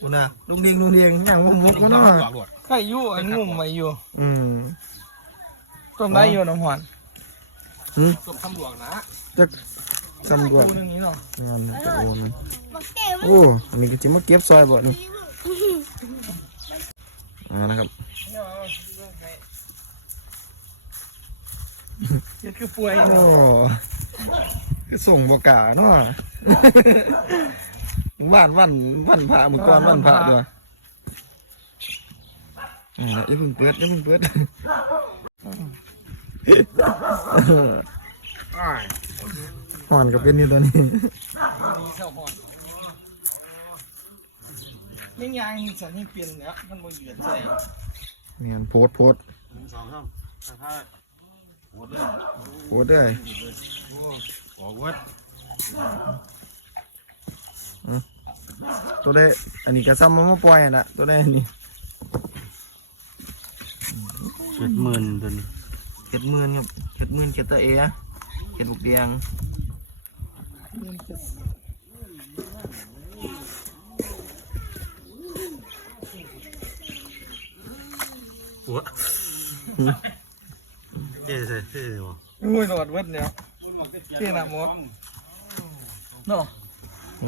คุณน่ะลุงเดียงลุงเดียงอย่างมุกมุกมาเนาะหลอกหลวดใครอยู่อันงุ่มไว้อยู่อืมต้มได้อยู่น้ำหวานหืมส้มตำหลวงนะจะสำรวจดูเรื่องนี้เนาะงานจะโอนมันโอ้อันนี้ก็จะมาเก็บซอยบ่นี่อ่านะครับเฮ็ดคือป่วยโอ้คือส่งบกล้าเนาะ ว่านวันวันพระมือก่อนวันพระด้วยอ่าอย่าเพิ่งเปิดอย่าเพิ่งเปิดห่อนก็เป็นอยู่ตัวนี้ดีเท่าหอนไม่ยางสันนี่เปลี่ยนแล้วมันบ่เหยียดใส่เนี่ยโพดโพดหนึ่งสองสามสักห้าหมดเลยโพดเด้อออกวัด ตัวได้ อันนี้ก็ซ้ำมามาปล่อยน่ะตัวได้อันนี้เจ็ดหมื่นตัวนี้เห็ดหมื่นครับเห็ดหมื่นเห็ดตะเอะเห็ดบุกแดงหัวเจ๊ใช่เจ๊วะงวยหลอดเวิดเนี่ยเที่น้ำหมดเนาะ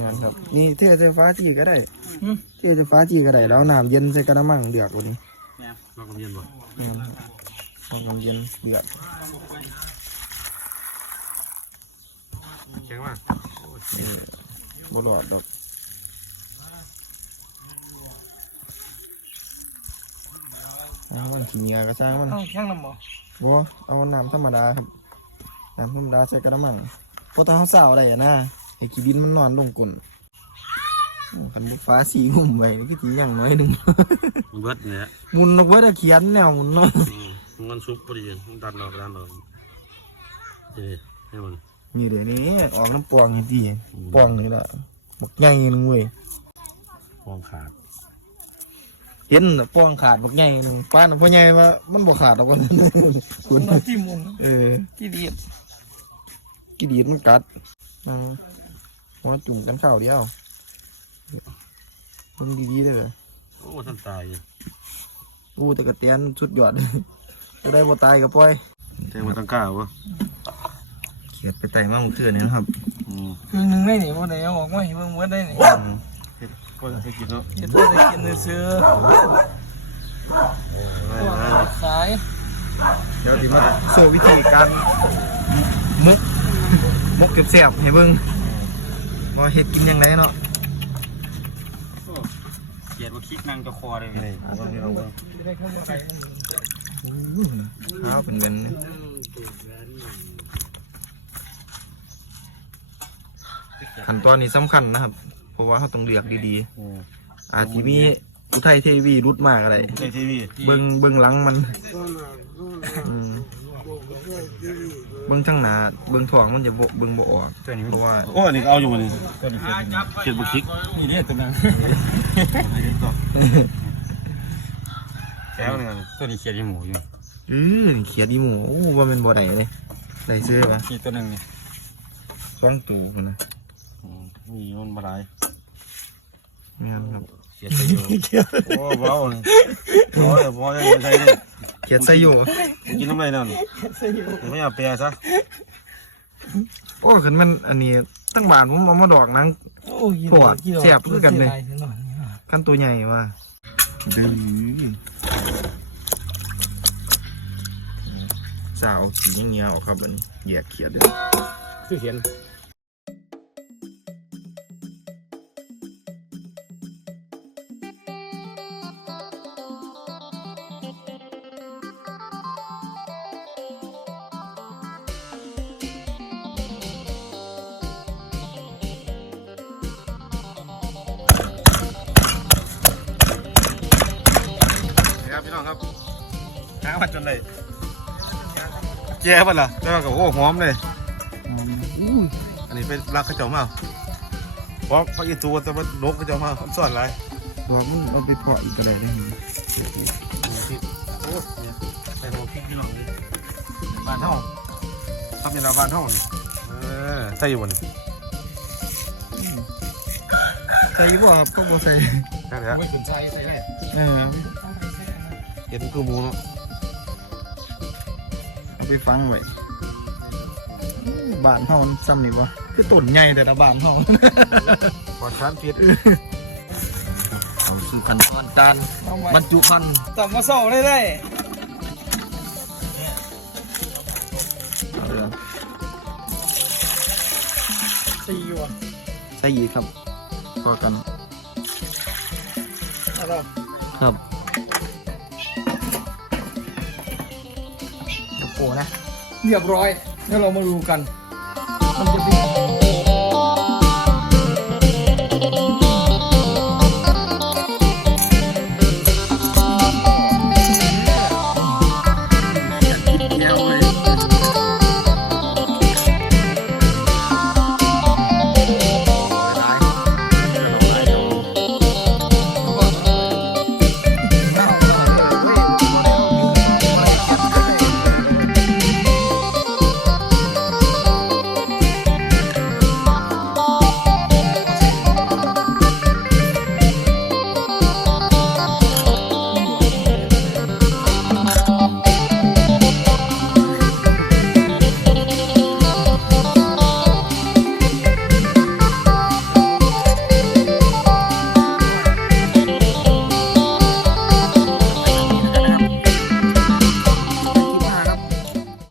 งานครับ นี่เทใส่ฟ้าจีก็ได้หึเทใส่ฟ้าจีก็ได้แล้วน้ำเย็นใส่กระมังเดือดกว่านี้นอกกำเย็นบ่งานครับต้องน้ำเย็นเดือดแข็งมากบ่หลอดดอกเอามันขี้เหนียวก็สร้างมันเอาแข้งน้ำบ่บ่เอาน้ำธรรมดาครับ น้ำธรรมดาใส่กระมังเพราะถ้าเขาสาวได้อะนะไอ้ขี้ดินมันนอนลงก้นโอ้คันบ่ฟ้าสีงุ่มไว้มันก็สิอย่างน้อยหนึงมันเบิดเนี่ยหมุนออกไว้แต่เขียนแนวหมุนเนาะเงินซุปพอดีมันดันออกดันออกเจ๊ให้มันนี่เดี๋ยวนี้ออกน้ำปองนี่ดีปองนี่แหละบักใหญ่นึงเว้ยฟองขาดเห็นน่ะปองขาดบักใหญ่นึงป้านน่ะพ่อใหญ่ว่ามันบ่ขาดหรอกว่าคุณเราที่มุนเออที่ดีดกี่ดีดมันกัดนั่ง หัวจุ่มกันข้าวเดียวเพิ่งดีๆเด้อโอ้ท่านตายอยู่อู้แต่กระเตียนสุดยอดจะได้บ่ตายก็ปล่อยแทงมาตั้งก้าวะเขียดไปไต่มาเมื่อคืนนี่นะครับอืมคือหนึ่งได้นี่บ่ได้เอาออกมาให้เบิ่งเบิดได้นี่ก็ให้กินเนาะเฮ็ดบ่ได้กินซื่อๆขายเดี๋ยวดิมาโชว์วิธีการมุกมุกเก็บแสบให้เบิ่ง ว่าเฮ็ดกินยังไงเนาะเกียดว่าคิกนั่งจะคอเลยนี่ผมก็ให้เราเบิ่งจะได้เข้ามาขายข้าวเป็นเงินขั้นตอนนี้สำคัญนะครับ เพราะว่าเขาต้องเลือกดีอืมๆอาจจะมีอุทัยเทวีรุดมากอะไรในทีวีเบิ้งเบิ้งหลังมันอืมเบิ้งทั้งหนาเบิ้งท้องมันจะบ่เบิ้งบ่ออกตัวนี้เพราะว่าโอ้อันนี้ก็เอาอยู่มันนี่เกียดบุคิกนี่เนี่ยตัวนั้นแก้วหนึงอันตัวนี้เกียดยี่หมูอยู่อือนี่เขียดอีหมูโอ้ว่าเป็นบ่ได้เลยได้ซื้อมาขีดตัวหนึ่งนี่สองตัวพุ่นนะมีมันบาลายงามครับเกียดใส่อยู่โอ้เบาเลยโอ้ยพอได้ใส่เลย เขียดใส่อยู่กินน้ำไรนั่นไม่อยากเปียซะโอ้ขันมันอันนี้ตั้งบานผมเอามาดอกนัง โอ้ยปวดเสียบคือกันเลยสีหน่อยขั้นตัวใหญ่ว่าดื้อสาวสีเงี้ยๆออกครับอันนี้เหยียดเขียดเด้อคือเห็น หามาจนเลยแย่ป่ะล่ะแล้วก็โอ้หอมเลยอู้ยอันนี้เป็นรักข้าเจ้ามาเพราะพระอินทร์แต่ว่านกข้าเจ้ามามันซ่อนอะไรตัวมันเอาไปเพาะอีกก็ได้เลยโอ้เนี่ยใส่หัวพริกพี่น้องนี่บ้านเท่าทำเป็นบ้านเท่านี่เออใส่อยู่บนใส่บ่ครับก็บ่ใส่นั่นแหละไม่ขึ้นใส่ใส่ได้เออเห็นคือหมูเนาะเอา ไปฟังไว้บ้านเฮามันซ้ำนี่บ่คือต้นใหญ่แต่ละบ้านเฮาปลอดสารพิษเอาสู่ขั้นตอนการเอาไว้บรรจุภัณฑ์ต่ำมาเศร้าได้ได้เอาเลยตีอยู่อะใส่ยีกครับพอกันเอาเราครับ เรียบร้อย แล้วเรามาดูกัน มันจะเป็น